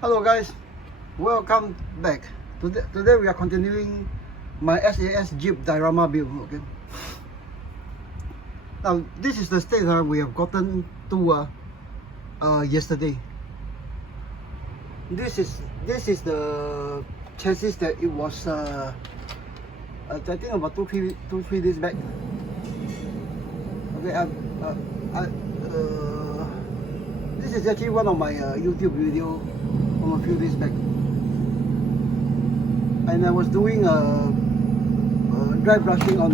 Hello guys, welcome back. Today we are continuing my SAS Jeep diorama build. Okay. Now this is the state we have gotten to yesterday. This is the chassis that it was I think about two three days back. Okay, this is actually one of my YouTube video from a few days back, and I was doing dry brushing on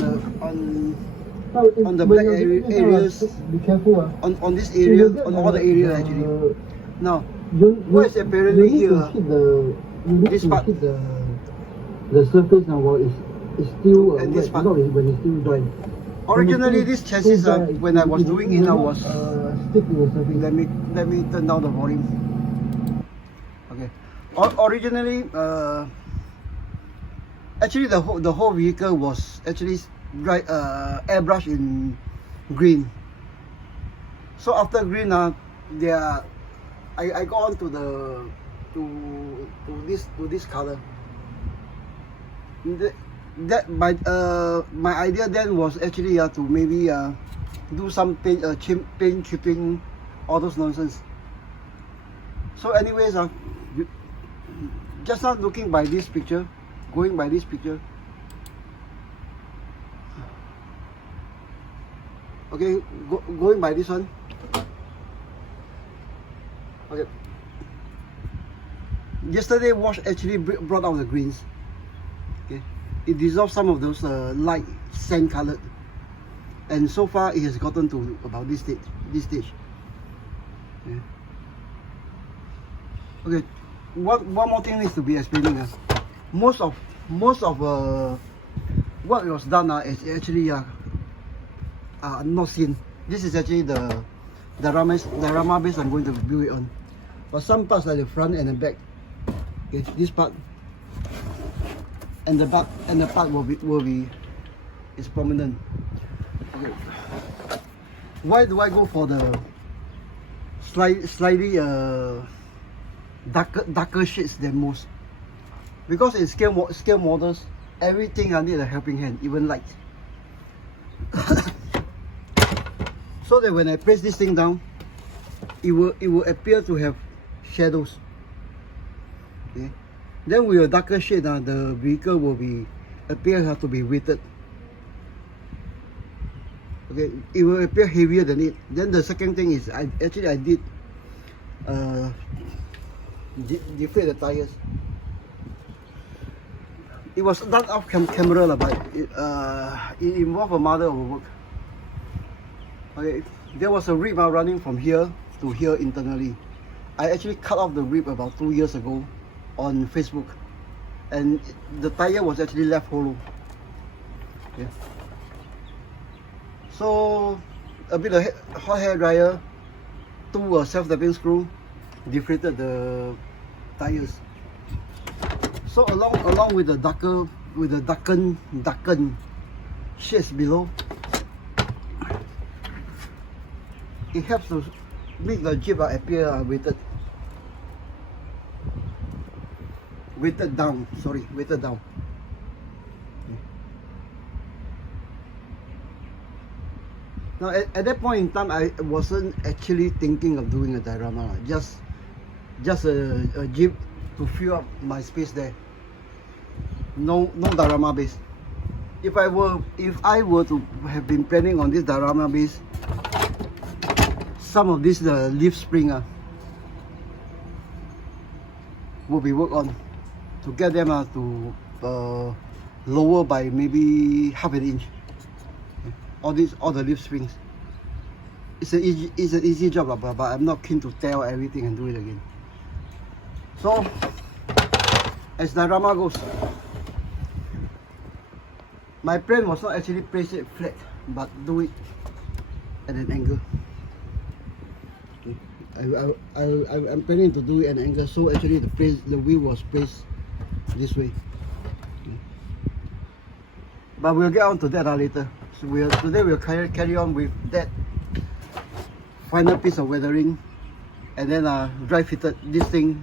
the black areas, be careful, on this area, on all the area actually. Now, what is apparently here, this part, the surface now is still and this part. not when it's still dry. Originally, this chassis, when I was doing it, I was stick to the surface. let me turn down the volume. Okay. Originally, actually the whole vehicle was actually airbrush in green. So after green, I go on to this color. My idea then was actually to maybe do some paint chipping, all those nonsense. So anyways, just not looking by this picture, going by this picture. Okay, going by this one. Okay. Yesterday wash actually brought out the greens. Okay, it dissolved some of those light sand colored, and so far it has gotten to about this stage. Okay. Okay, one more thing needs to be explaining. Most of what was done is actually not seen. This is actually the diorama base I'm going to build it on. But some parts like the front and the back, okay, this part and the back and the part will be is prominent. Okay. Why do I go for the slightly darker shades than most? Because in scale models, everything I need a helping hand, even light. So that when I press this thing down, it will appear to have shadows. Okay. Then with a darker shade, the vehicle will appear to be weighted. Okay, it will appear heavier than it. Then the second thing is I did deflate the tires. It was done off camera, but it involved a mother of work. Okay, there was a rib running from here to here internally. I actually cut off the rib about 2 years ago on Facebook, and the tire was actually left hollow. Okay. So a bit of hot hair dryer, 2 self-tapping screw, deflated the tires. So along with the darkened shades below, it helps to make the Jeep appear weighted down. Sorry, weighted down. Okay. Now at that point in time, I wasn't actually thinking of doing a diorama. Just a Jeep to fill up my space there. No diorama base. If I were to have been planning on this diorama base, some of this leaf spring will be worked on to get them to lower by maybe ½ inch. Okay. All the leaf springs. It's an easy job, but I'm not keen to tear everything and do it again. So as diorama goes, my plan was not actually place it flat, but do it at an angle. I'm planning to do it at an angle, so actually the wheel was placed this way. Okay. But we'll get on to that later. So today we'll carry on with that final piece of weathering, and then dry fitted this thing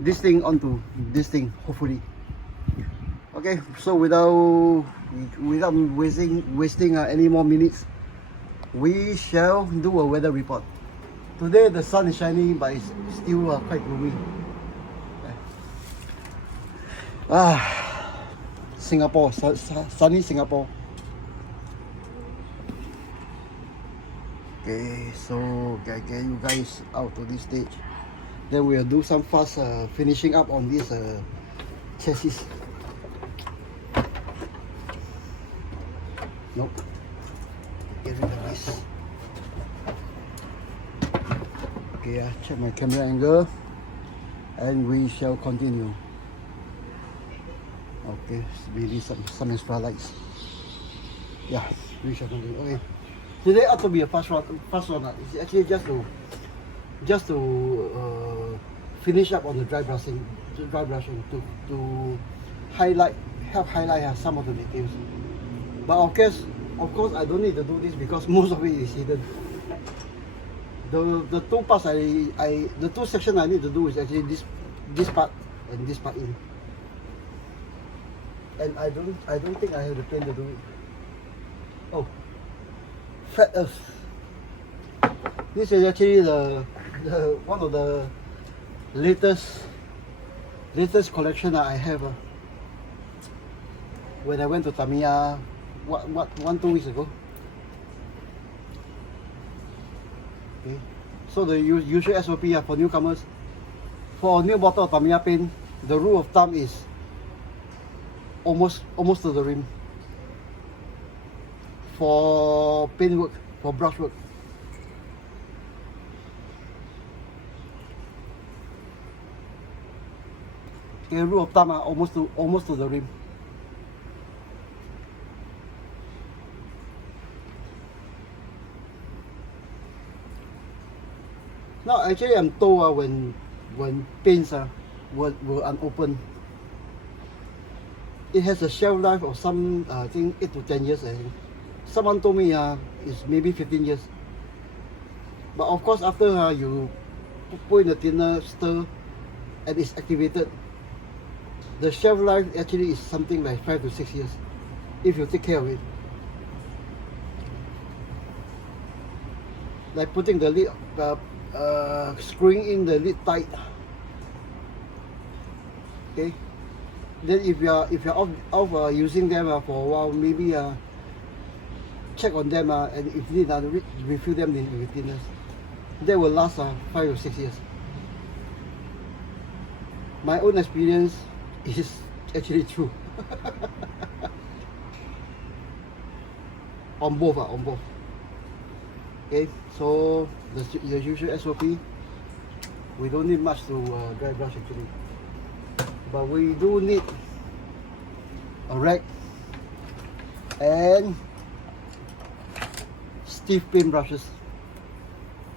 this thing onto this thing, hopefully. Okay, so without wasting any more minutes, we shall do a weather report. Today the sun is shining, but it's still quite gloomy. Singapore, sunny Singapore. Okay, so I get you guys out to this stage. Then we'll do some fast finishing up on this chassis. Nope. Get rid of this. Okay, check my camera angle, and we shall continue. Okay, maybe some extra lights. Yeah, we shall continue. Okay, today ought to be a fast one. It's actually just to finish up on the dry brushing to help highlight some of the details. But of course, I don't need to do this because most of it is hidden. The two parts the two sections I need to do is actually this part and this part in. And I don't think I have the plan to do it. Oh, flat earth. This is actually the one of the latest collection that I have. When I went to Tamiya, 2 weeks ago. Okay, so the usual SOP for newcomers, for a new bottle of Tamiya paint, the rule of thumb is almost to the rim. For paint work, for brush work. Okay, rule of thumb almost to the rim. Now actually I'm told when paints were unopened, it has a shelf life of some I think 8 to 10 years. I think someone told me it's maybe 15 years. But of course after you put in the thinner, stir, and it's activated, the shelf life actually is something like 5 to 6 years if you take care of it. Like putting the lid, screwing in the lid tight. Okay. Then if you're off using them for a while, maybe check on them and if need refill them with thinners. That will last 5 or 6 years. My own experience is actually true. on both. Okay, so the usual SOP. We don't need much to dry brush actually, but we do need a rag and stiff paint brushes.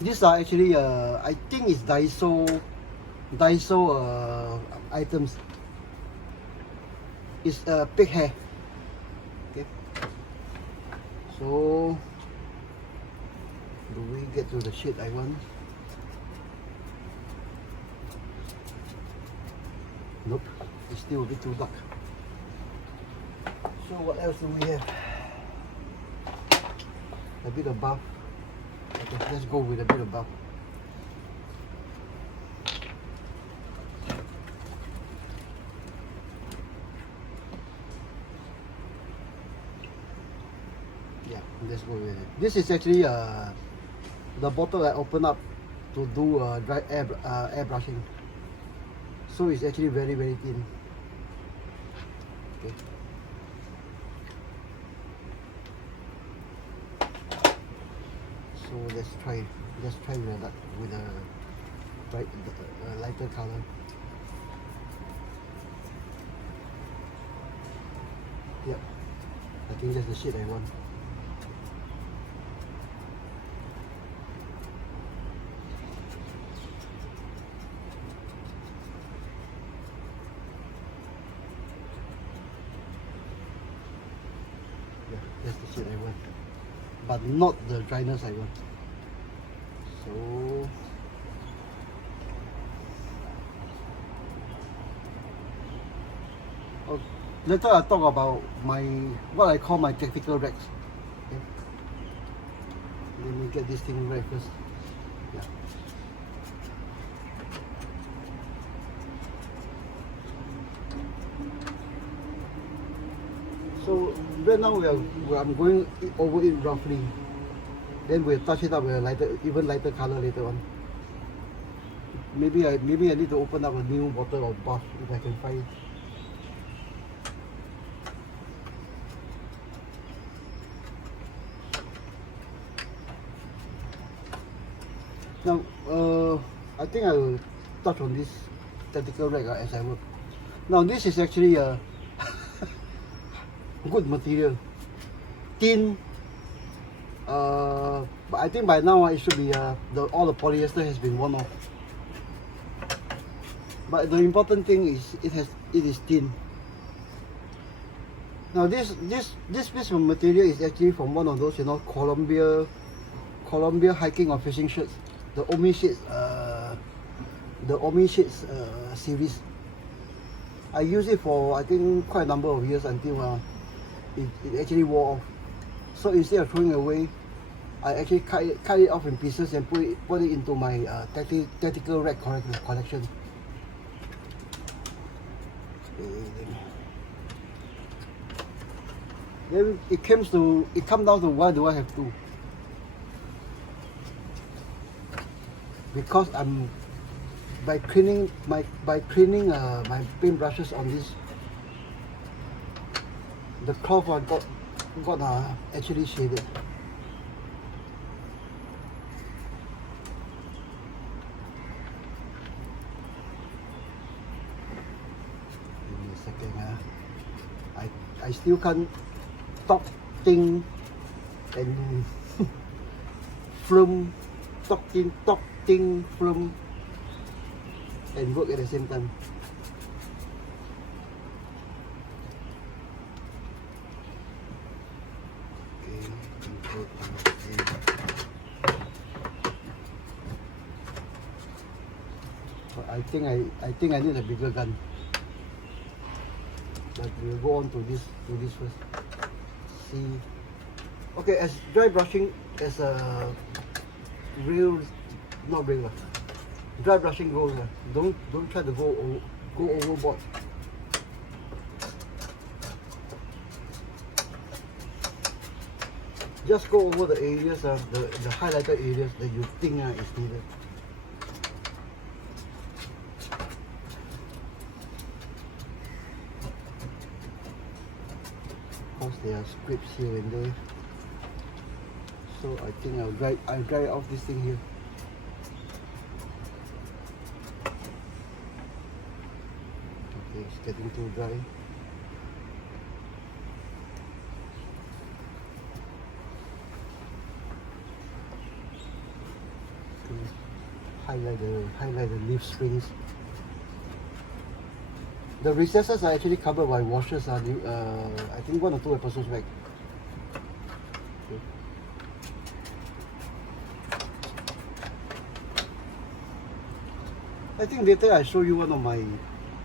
These are actually I think it's Daiso items. It's pig hair. Okay, so do we get to the shade I want? Nope, it's still a bit too dark. So what else do we have? A bit of buff. Okay, let's go with a bit of buff. Yeah, let's go with it. This is actually the bottle I opened up to do dry air brushing. So it's actually very thin. Okay. So let's try with a lighter color. Yep, I think that's the shade I want. That's the shade I want, but not the dryness I want. So Later I'll talk about what I call my tactical racks. Okay. Let me get this thing right first. Yeah. So right now I'm going over it roughly. Then we'll touch it up with a even lighter color later on. Maybe I need to open up a new bottle of buff if I can find it. Now, I think I will touch on this tactical rack as I work. Now, this is actually a good material, thin. But I think by now it should be all the polyester has been worn off. But the important thing is it is thin. Now this piece of material is actually from one of those, you know, Columbia hiking or fishing shirts, the Omi shirts series. I used it for I think quite a number of years until it actually wore off. So instead of throwing it away, I actually cut it off in pieces and put it into my tactical rack collection. Then it comes down to why do I have two? Because I'm by cleaning my paint brushes on this, the cloth I got actually shaded. Give me a second. I still can't talk thing and film, talk thing film and work at the same time. I think I need a bigger gun. But we'll go on to this first. See. Okay, as dry brushing as a dry brushing goes. Don't try to go overboard. Just go over the areas, the highlighted areas that you think is needed. Of course, there are scripts here and there, so I think I'll dry off this thing here. Okay, it's getting too dry. Highlight the leaf springs. The recesses are actually covered by washers. I think 1 or 2 episodes back. Okay. I think later I show you one of my,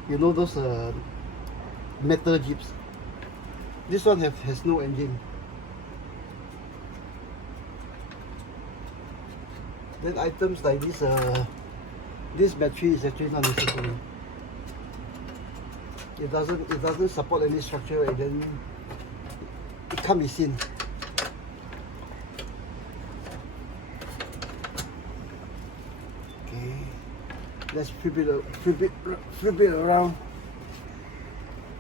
you know, those metal jeeps. This one has no engine. Then items like this battery is actually not necessary. It doesn't support any structure, and then it can't be seen. Okay, let's flip it around.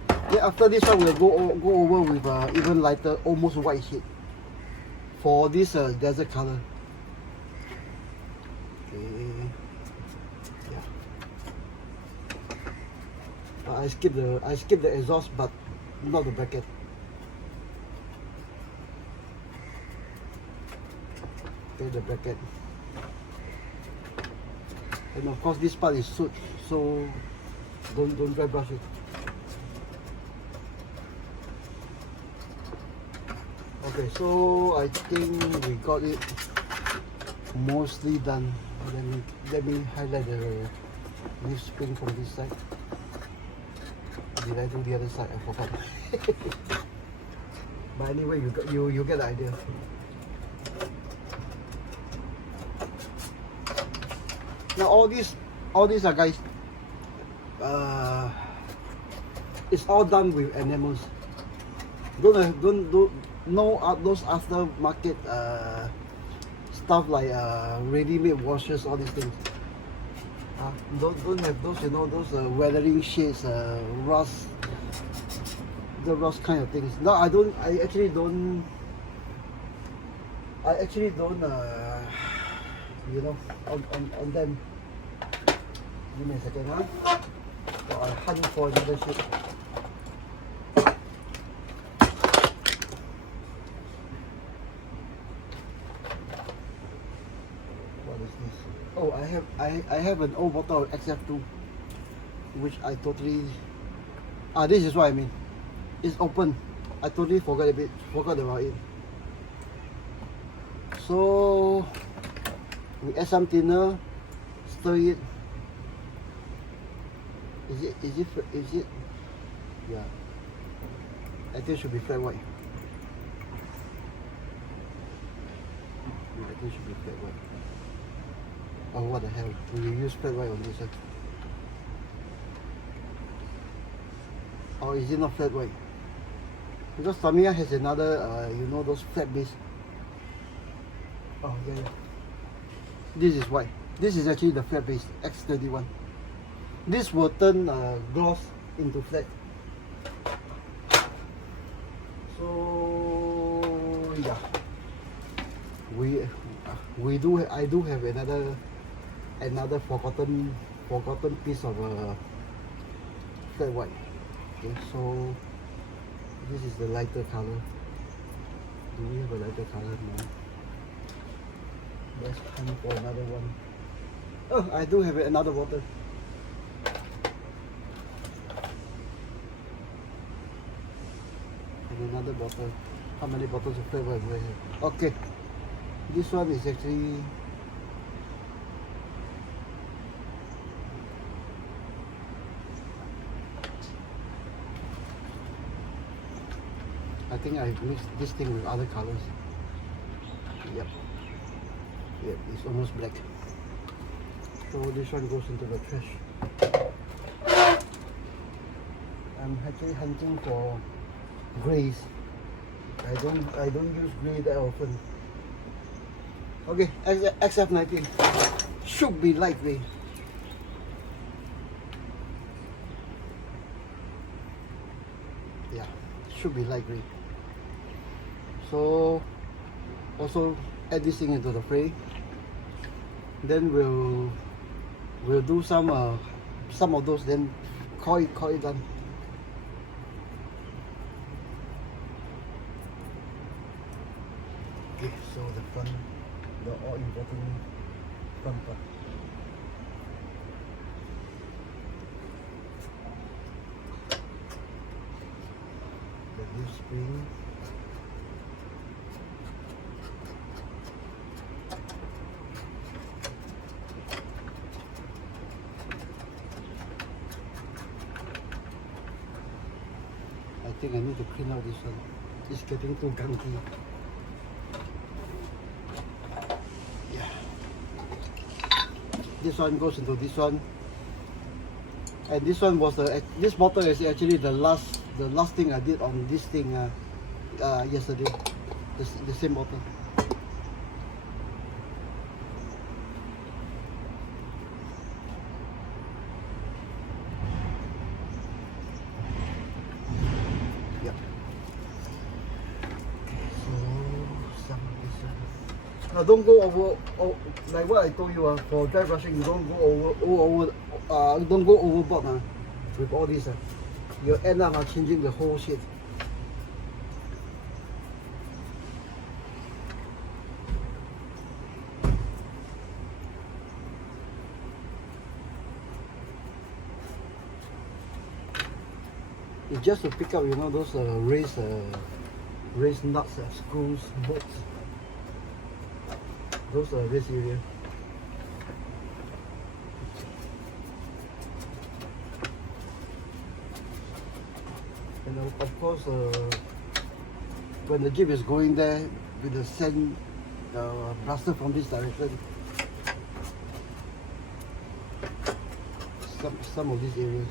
Then after this one, we'll go over with even lighter, almost white sheet for this desert color. I skip the exhaust, but not the bracket. Okay, the bracket. And of course this part is soot, so don't dry brush it. Okay, so I think we got it mostly done. Let me highlight the leaf spring from this side. did I do the other side? I forgot. But anyway, you get the idea. Now all these are, guys, it's all done with enamels. Don't do no those aftermarket stuff like ready-made washers, all these things. Don't have those, you know, those weathering shades, rust, the rust kind of things. No, I actually don't you know, on them. Give me a second, huh? So I hunt for another shade. What is this? Oh, I have an old bottle of XF2, which I totally. This is what I mean. It's open. I totally forgot about it. So we add some thinner, stir it. Is it? Yeah. I think it should be flat white. Yeah, I think it should be flat white. Oh, what the hell? We use flat white on this one. Or is it not flat white? Because Tamiya has another, you know, those flat base. Oh, yeah. This is white. This is actually the flat base, X31. This will turn gloss into flat. So yeah, I do have another forgotten piece of flat white. Okay, so this is the lighter color. Do we have a lighter color now? Let's hunt for another one. Oh, I do have another bottle. And another bottle. How many bottles of flavor do I have? Okay. This one is actually I think I mixed this thing with other colors. Yep. Yep, it's almost black. So this one goes into the trash. I'm actually hunting for grays. I don't use gray that often. Okay, XF19 should be light gray. Yeah, should be light gray. So also add this thing into the fray. Then we'll do some of those. Then call it done. Okay, so the all important front part. The leaf spring. I think I need to clean out this one. It's getting too gunky. Yeah. This one goes into this one. And this one was this bottle is actually the last thing I did on this thing yesterday. The same bottle. Now don't go over, like what I told you, for dry brushing, you don't go overboard with all this. You'll end up changing the whole shit. It's just to pick up, you know, those race nuts, screws, bolts. Those are this area. And of course, when the Jeep is going there with the sand blaster from this direction, some of these areas.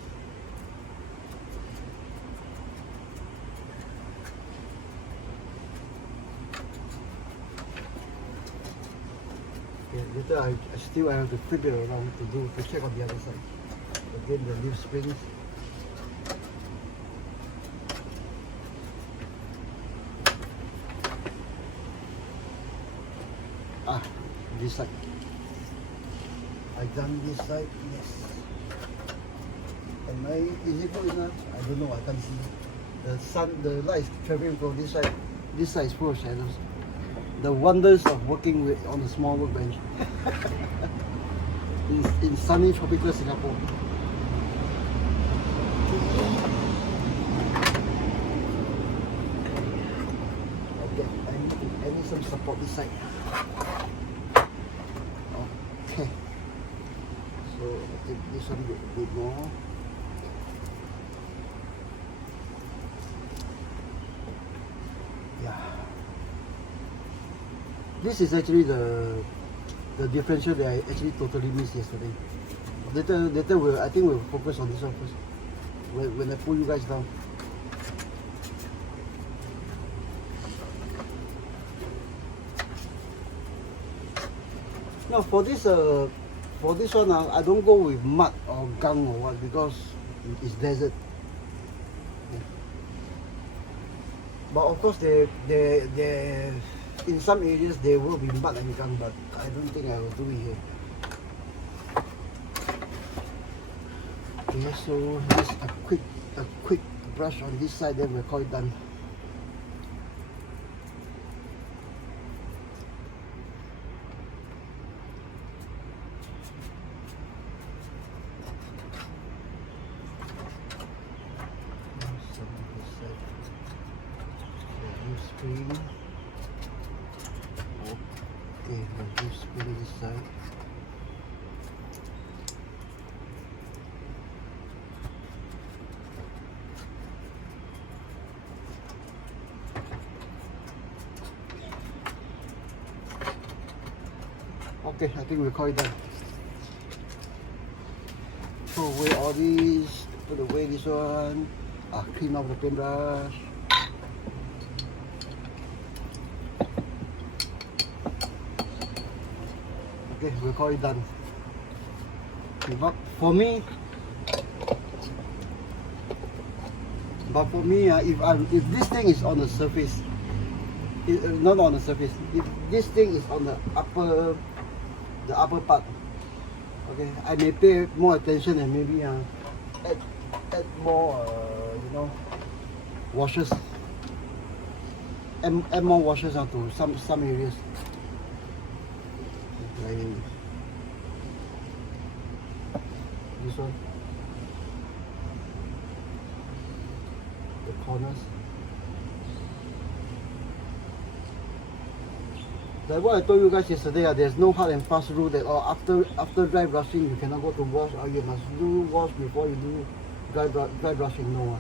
Okay, later I have to flip it around to check on the other side. Again, the leaf springs. This side. I done this side, yes. Is it good enough? I don't know, I can't see. The light is traveling from this side. This side is full of shadows. The wonders of working on a small workbench. in sunny tropical Singapore. Okay, I need some support this side. Okay, so I think this one a bit more. Yeah, this is actually the differential that I actually totally missed yesterday. Later I think we'll focus on this one first. When I pull you guys down. Now for this one, I don't go with mud or gunk or what because it's desert. But of course, they in some areas there will be mud and gunk, but I don't think I will do it here. Okay, so just a quick brush on this side, then we'll call it done. Okay, now just spin this side. Okay, I think we'll call it done. Throw away all these, put away this one, clean off the paintbrush. Okay, we'll call it done. But for me, if this thing is on the surface, not on the surface, if this thing is on the upper part, okay, I may pay more attention and maybe add more, washers, add more washers onto some areas. Like this one, the corners. Like what I told you guys yesterday, there's no hard and fast rule that after dry brushing you cannot go to wash, or you must do wash before you do dry brushing. No.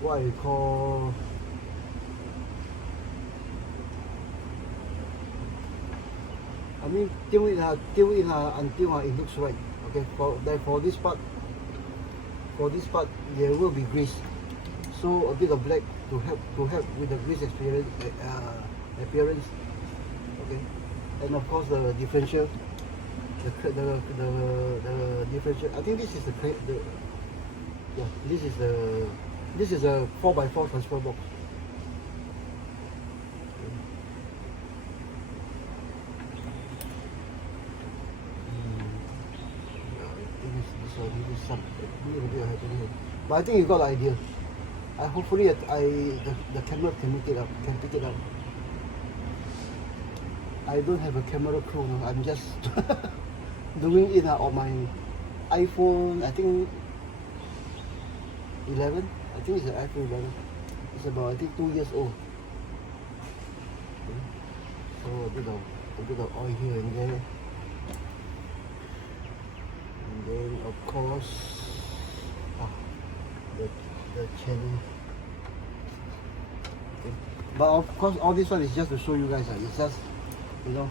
What you call, I mean, till it until it looks right. Okay, for this part there will be grease, so a bit of black to help with the grease appearance. Okay, and of course the differential, the differential. I think this is a 4x4 transfer box. But I think you got the idea. Hopefully the camera can pick it up. I don't have a camera crew now. I'm just doing it on my iPhone. I think 11. I think it's an iPhone 11. It's about, I think, 2 years old. Okay. So a bit of a bit of oil here and there. And then of course the chain. Okay. But of course all this one is just to show you guys, it's just, you know,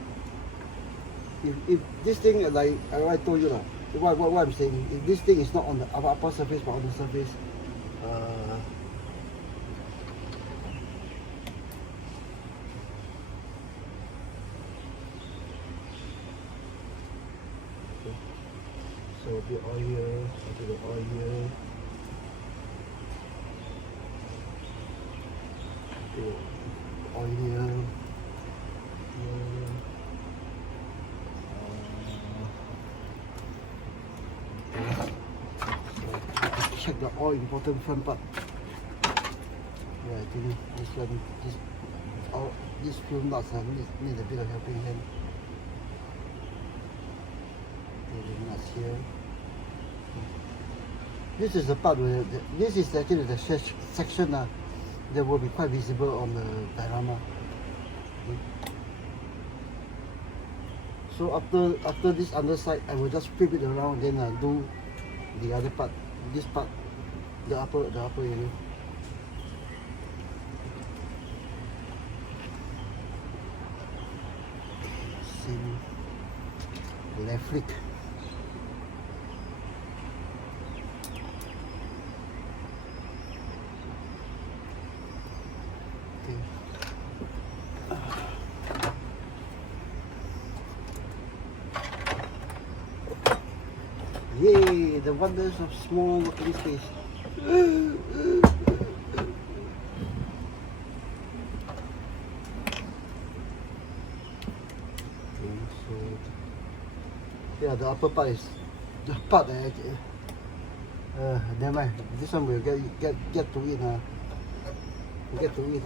if this thing, like I told you, what I'm saying, if this thing is not on the upper surface but on the surface, so a bit oil here, a bit of oil here, a bit of oil here. Check the all important front part. Yeah, I think this one, these few nuts need a bit of helping hand. The nuts here. This is the part where this is actually the section that will be quite visible on the diorama. Okay. So after this underside, I will just flip it around, then do the other part, this part, the upper area. Same left flick. Okay. Yay, the wonders of small working space. So yeah, the upper part is the part that never mind. This one we'll get to it. Get to it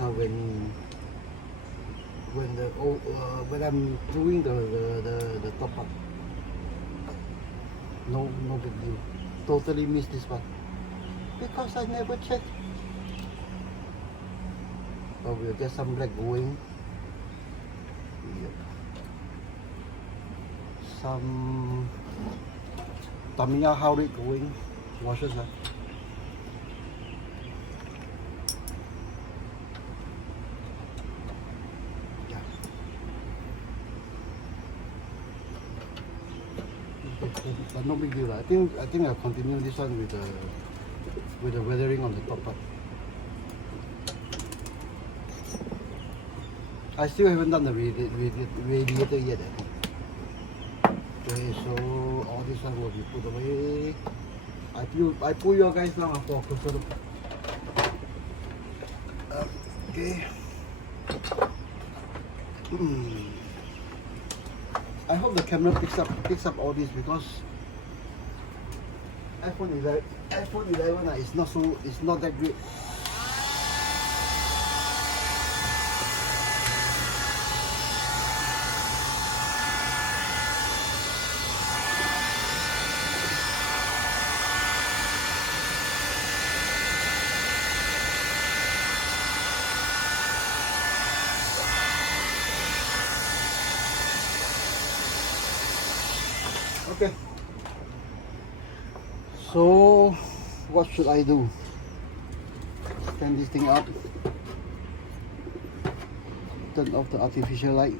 when I'm doing the top part. No big deal. Totally missed this part because I never checked. But we'll get some black going. Yep. Some tamiya howdy going. Washes that. Yeah. But no big deal. I think I'll continue this one with the weathering on the top part. I still haven't done the radiator yet. Okay, so all this one will be put away. I pull your guys down for a closer look. Okay. I hope the camera picks up all this because iPhone 11 is not that great. Okay, so what should I do? Stand this thing up, turn off the artificial light.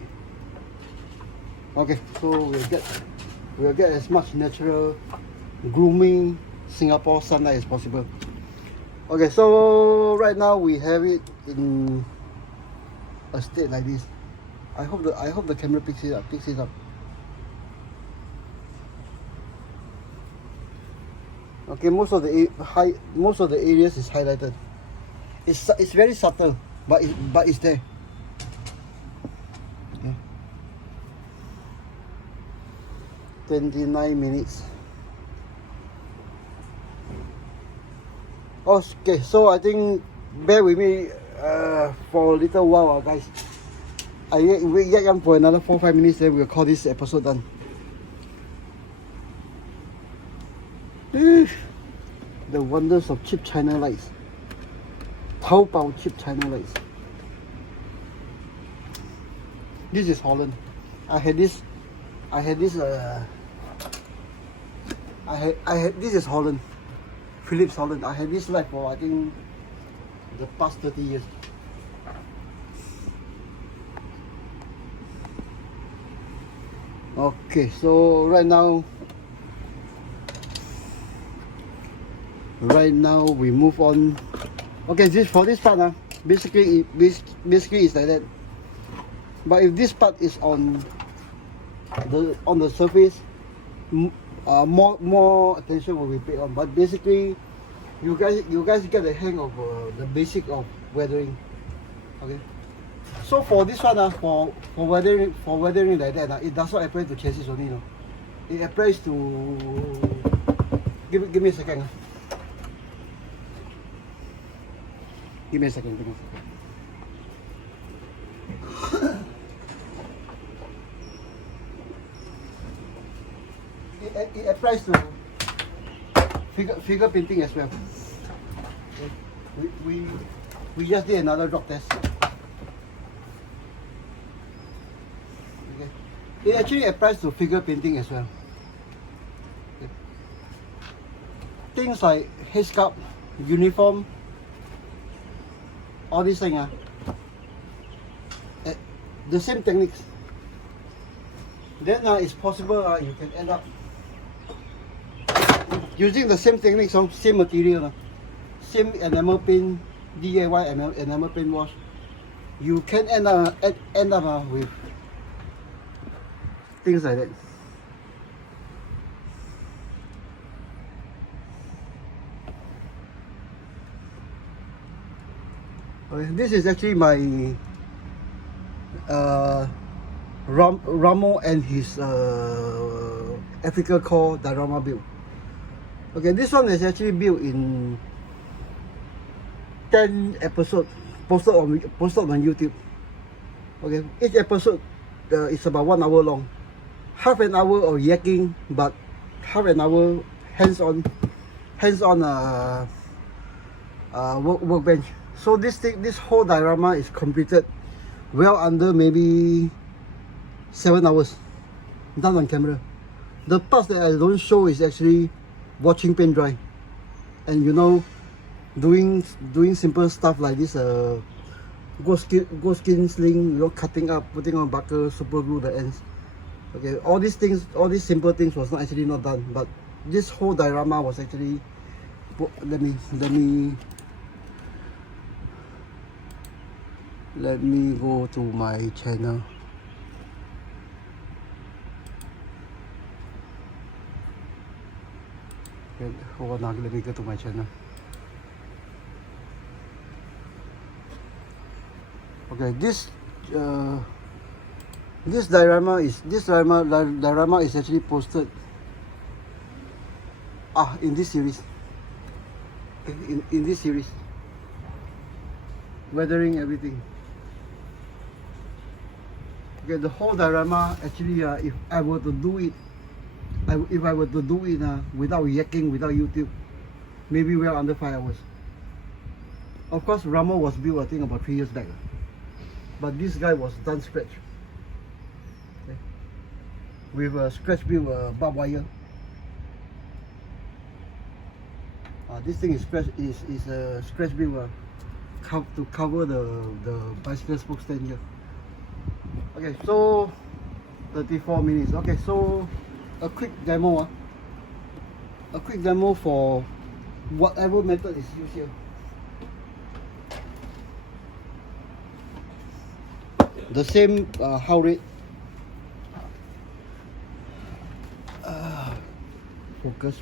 Okay, so we'll get as much natural grooming Singapore sunlight as possible. Okay, so right now we have it in a state like this. I hope the camera picks it up. Okay, most of the areas is highlighted. It's very subtle, but it's there. Okay. 29 minutes. Okay, so I think bear with me for a little while, guys. I get on for another 4-5 minutes, then we'll call this episode done. The wonders of cheap China lights. Taobao cheap China lights. This is Holland. I had this this is Holland, Philips Holland. I had this light for I think the past 30 years. Okay, so right now we move on. Okay, for this part, basically it's like that. But if this part is on the surface, more attention will be paid on. But basically, you guys get the hang of the basic of weathering. Okay. So for this one, for weathering like that, it does not apply to chassis only. No, it applies to. Give me a second. Give me a second. It applies to figure painting as well. Okay. We just did another drop test. Okay. It actually applies to figure painting as well. Okay. Things like headsculpt, uniform, all these things, the same techniques. Then it's possible you can end up using the same techniques, same material, same enamel paint, DIY enamel paint wash. You can end up with things like that. Okay, this is actually my Ramo and his Africa Core diorama build. Okay, this one is actually built in 10 episodes posted on YouTube. Okay, each episode is about 1 hour long. Half an hour of yakking, but half an hour hands-on workbench. So this whole diorama is completed well under maybe 7 hours, done on camera. The parts that I don't show is actually watching paint dry, and doing simple stuff like this ghost skin sling, cutting up, putting on buckle, super glue the ends. Okay, all these simple things was actually not done, but this whole diorama was actually. Let me go to my channel. Okay, hold on, let me go to my channel. Okay, this diorama is actually posted in this series. Okay, in this series, weathering everything. Okay, the whole diorama actually, if I were to do it without yakking, without YouTube, maybe well under 5 hours. Of course, Ramo was built I think about 3 years back, but this guy was done scratch. Okay. With a scratch built barbed wire. This thing is a scratch built to cover the bicycle spoke stand here. Okay, so 34 minutes. Okay, so a quick demo for whatever method is used here. The same how rate. Focus.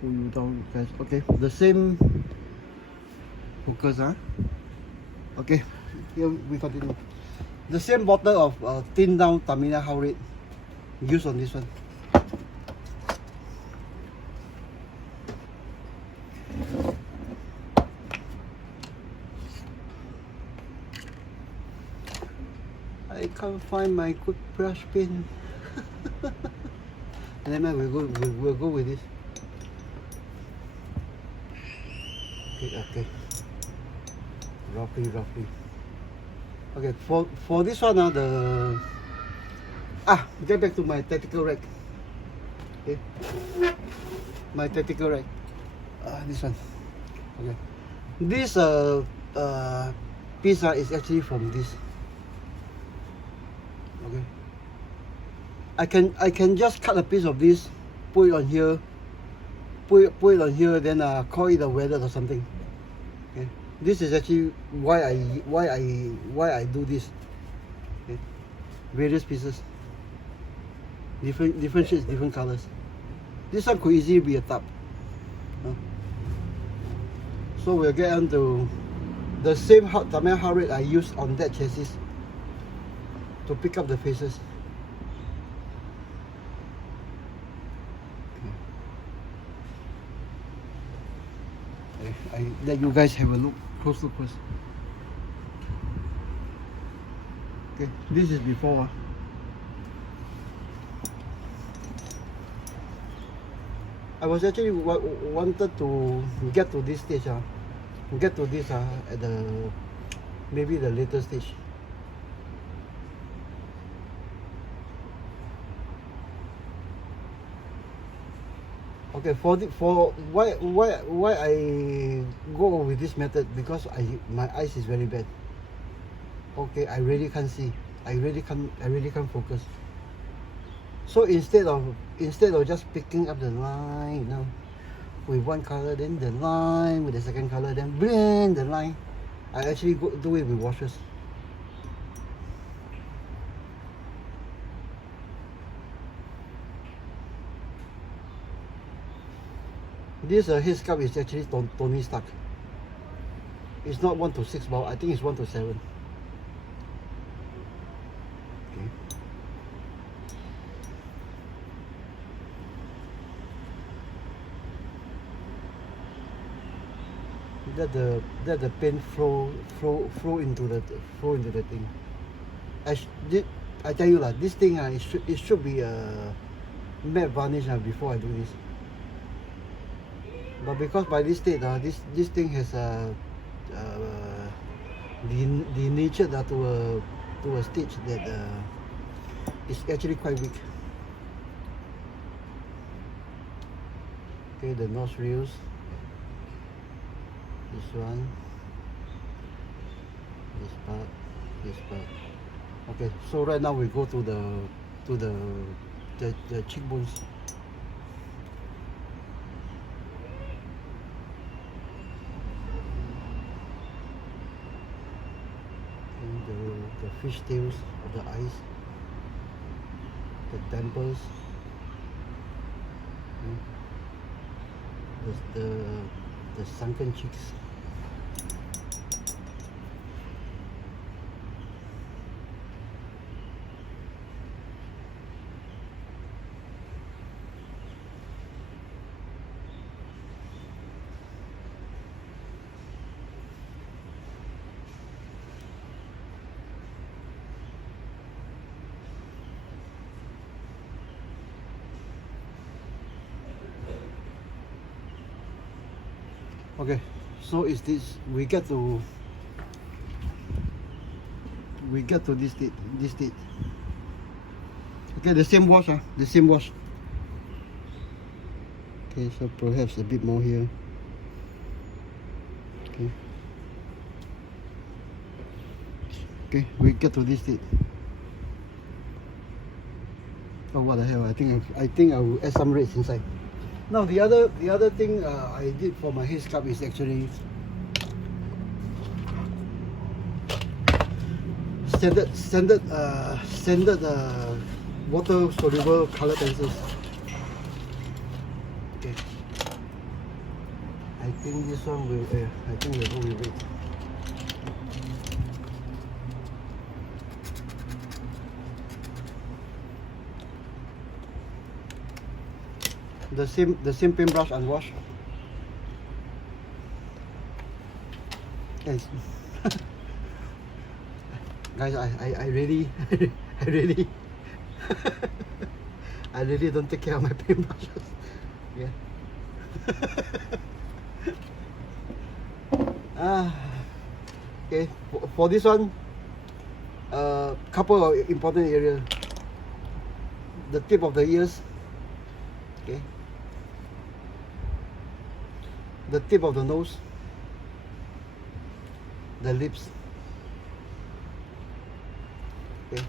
Pull you down, guys. Okay, the same focus. Okay, here we continue. The same bottle of thin down Tamiya how rate used on this one. I can't find my quick brush pin. And then we'll go with this. Okay. Roughly. Okay, for this one, get back to my tactical rack. Okay, my tactical rack. This one. Okay, this piece is actually from this. Okay, I can just cut a piece of this, put it on here, put it on here, then call it a weather or something. Okay, this is actually why I do this. Okay, various pieces, different shades, different colors. This one could easily be a tub. So we'll get on to the same tamiya hard rate I used on that chassis to pick up the faces. Okay. I let you guys have a look, close look first. Okay, this is before. I was actually wanted to get to this stage, get to this at the maybe the later stage. Okay, for why I go with this method, because my eyes is very bad. Okay, I really can't see. I really can't focus. So instead of just picking up the line, with one color, then the line with the second color, then blend the line, I actually do it with washes. This headsculpt is actually Tony Stark. It's not 1:6 bar. I think it's 1:7. Okay. Let the paint flow into the thing. I tell you lah, this thing it should be a matte varnish before I do this. But because by this state, this thing has denatured to a stage that is actually quite weak. Okay, the nostrils. This one, this part. Okay, so right now we go to the cheekbones. And the fish tails of the eyes, the temples, the sunken cheeks. Okay, so is this we get to this state. Okay, the same wash, the same wash. Okay, so perhaps a bit more here. Okay, we get to this state. Oh, what the hell! I think I will add some reds inside. Now the other thing I did for my headsculpt is actually standard water soluble color pencils. Okay, I think this one will. I think we'll go with it. The same paintbrush unwashed. Yes. Guys, I really I really don't take care of my paintbrushes. Yeah. Okay, for this one, couple of important areas. The tip of the ears, okay. The tip of the nose, the lips, okay.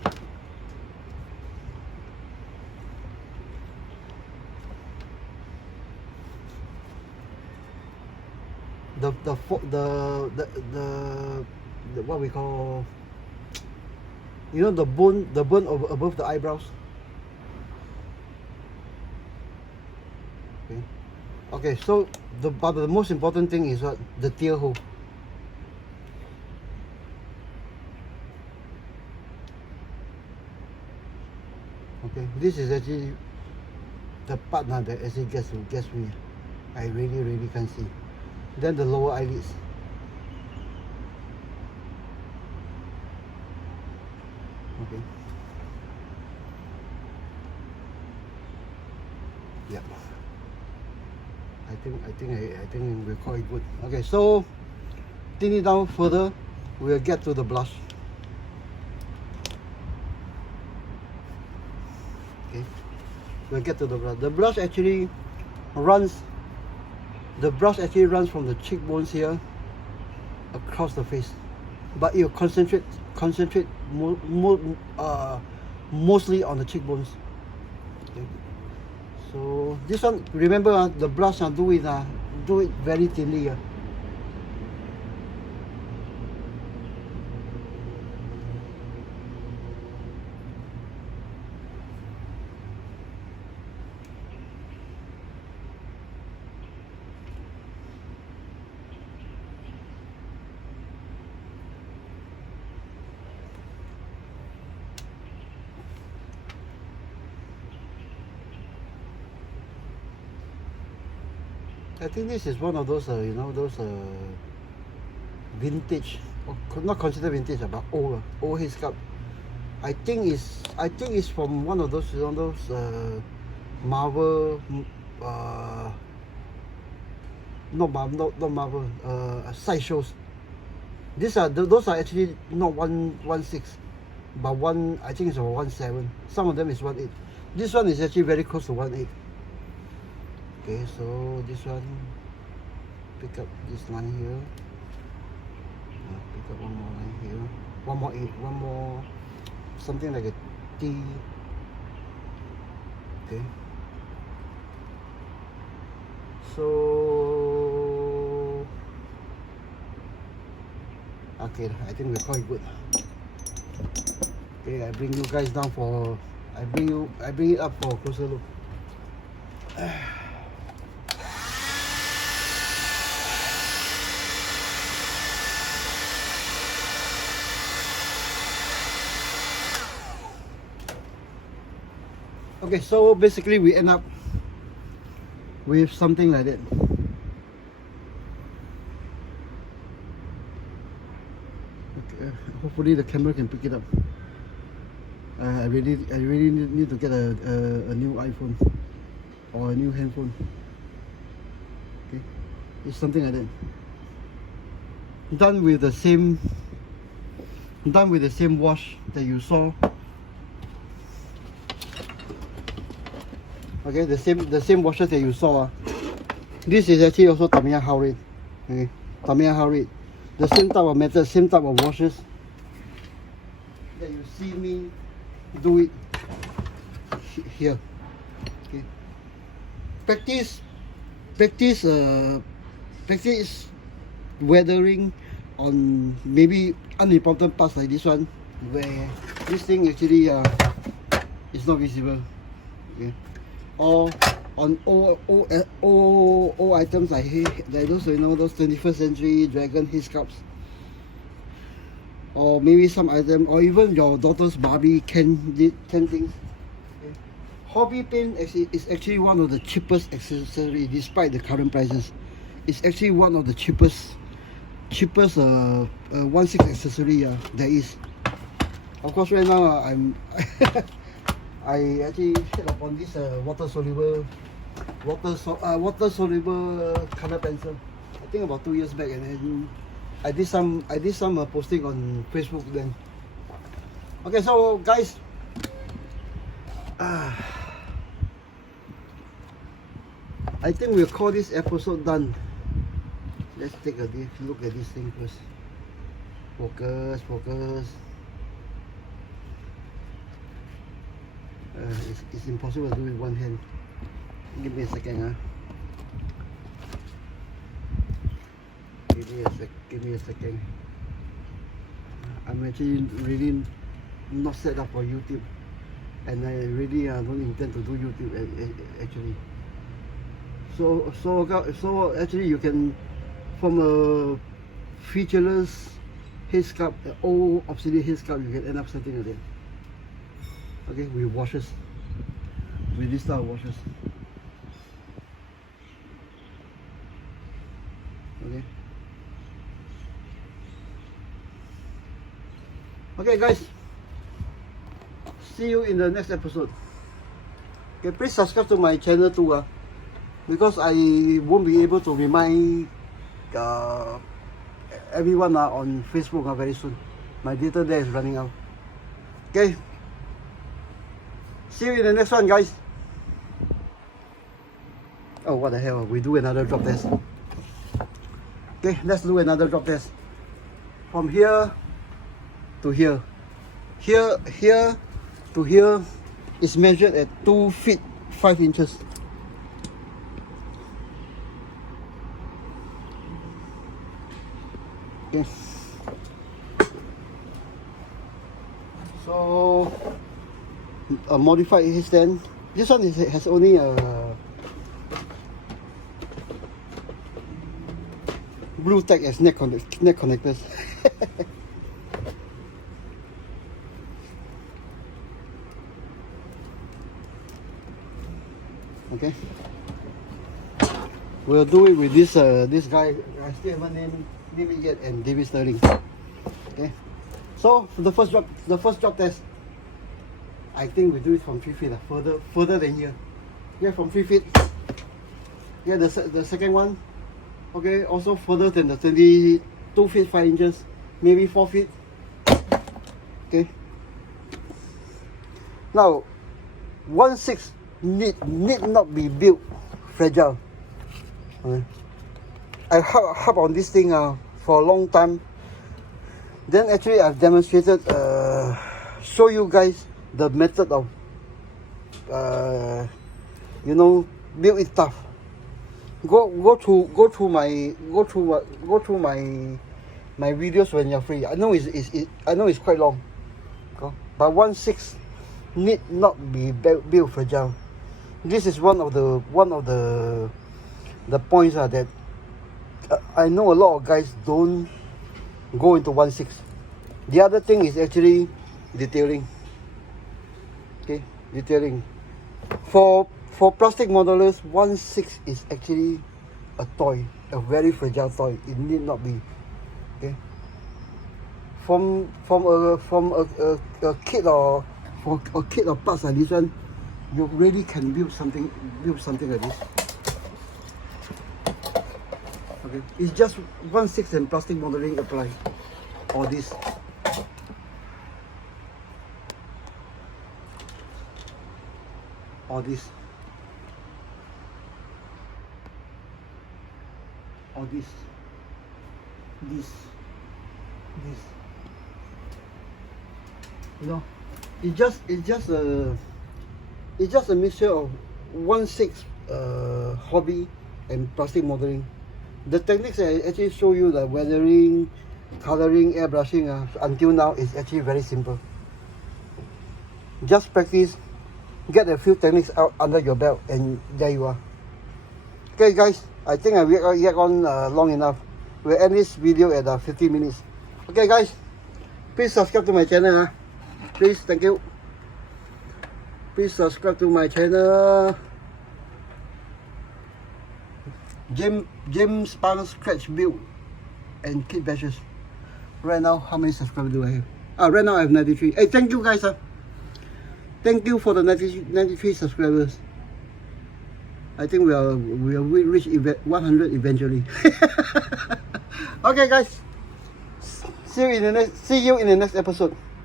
The what we call, you know, the bone above the eyebrows. Okay. Okay, so but the most important thing is what? The tear hole. Okay, this is actually the part now that actually gets me. I really can't see. Then the lower eyelids. Okay. Yeah. I think we're quite good. Okay, so thin it down further, we'll get to the blush. Okay, we'll get to the blush. The brush actually runs from the cheekbones here across the face, but you concentrate mostly on the cheekbones. Okay. So this one, remember, the brush, do it very thinly. I think this is one of those, you know, those vintage, or not considered vintage, but old headsculpt. I think it's from one of those, you know, those Marvel, not Marvel, side shows. Those are actually not 116, but I think it's a 17. Some of them is 18. This one is actually very close to 18. Okay, so this one, pick up this line here, pick up one more line here, one more, something like a T. Okay, so okay, I think we're quite good. Okay, I bring you guys down for, I bring it up for a closer look. Okay, so basically we end up with something like that. Okay, hopefully the camera can pick it up. I really need to get a new iPhone or a new handphone. Okay, it's something like that. Done with the same wash that you saw. Okay, the same washes that you saw. This is actually also Tamiya how rate. Okay, Tamiya how rate. The same type of method, same type of washes that you see me do it here. Okay, practice weathering on maybe unimportant parts like this one, where this thing actually is not visible. Okay. Or on all items like those, you know, those 21st century dragon headsculpts, or maybe some item, or even your daughter's Barbie can things. Okay. Hobby pin is actually one of the cheapest accessory, despite the current prices. It's actually one of the cheapest 1/6 accessory there is. Of course, right now I'm I actually hit upon this water soluble color pencil. I think about 2 years back, and then I did some posting on Facebook then. Okay, so guys, I think we'll call this episode done. Let's take a deep look at this thing first. Focus, focus. It's impossible to do with one hand. Give me a second, Give me a second. I'm actually really not set up for YouTube, and I really don't intend to do YouTube actually. So actually you can, from a featureless headsculpt, old obsolete headsculpt, you can end up setting it there. Okay, with washers, with this style of washers. Okay. Okay, guys. See you in the next episode. Okay, please subscribe to my channel too, because I won't be able to remind everyone on Facebook very soon. My data there is running out. Okay. See you in the next one, guys. Oh, what the hell? We do another drop test. Okay, let's do another drop test. From here to here. Here to here is measured at 2 feet 5 inches. Okay. So a modified headstand. This one has only a blue tag as neck connectors. Okay, we'll do it with this guy. I still haven't named it yet, and David Sterling. Okay, so for the first drop test, I think we do it from 3 feet, further than here. Yeah, from 3 feet. Yeah, the second one, okay, also further than the 22 feet 5 inches, maybe 4 feet. Okay. Now, 1/6 need not be built fragile. Okay. I harp on this thing for a long time. Then actually I've demonstrated, show you guys the method of build it tough. Go through my videos when you're free. I know it's quite long, but 1/6 need not be built fragile. This is one of the points that I know a lot of guys don't go into 1/6. The other thing is actually detailing. Okay, detailing. For plastic modelers, 1/6 is actually a toy, a very fragile toy. It need not be. Okay. From a kit or for a kit of parts like this one, you really can build something like this. Okay, it's just 1/6 and plastic modeling apply. Or this. Or this. Or this. This. You know, it's just a mixture of 1/6 hobby and plastic modeling. The techniques I actually show you, the weathering, coloring, airbrushing, until now is actually very simple. Just practice, get a few techniques out under your belt, and there you are. Okay, guys, I think I will get on long enough. We'll end this video at 50 minutes. Okay, guys, please subscribe to my channel. Please, thank you. Please subscribe to my channel. James Pang Scratch Build and Kit Bashes. Right now, how many subscribers do I have? Right now I have 93. Hey, thank you guys. Thank you for the 93 subscribers. I think we'll reach 100 eventually. Okay, guys. See you in the next episode.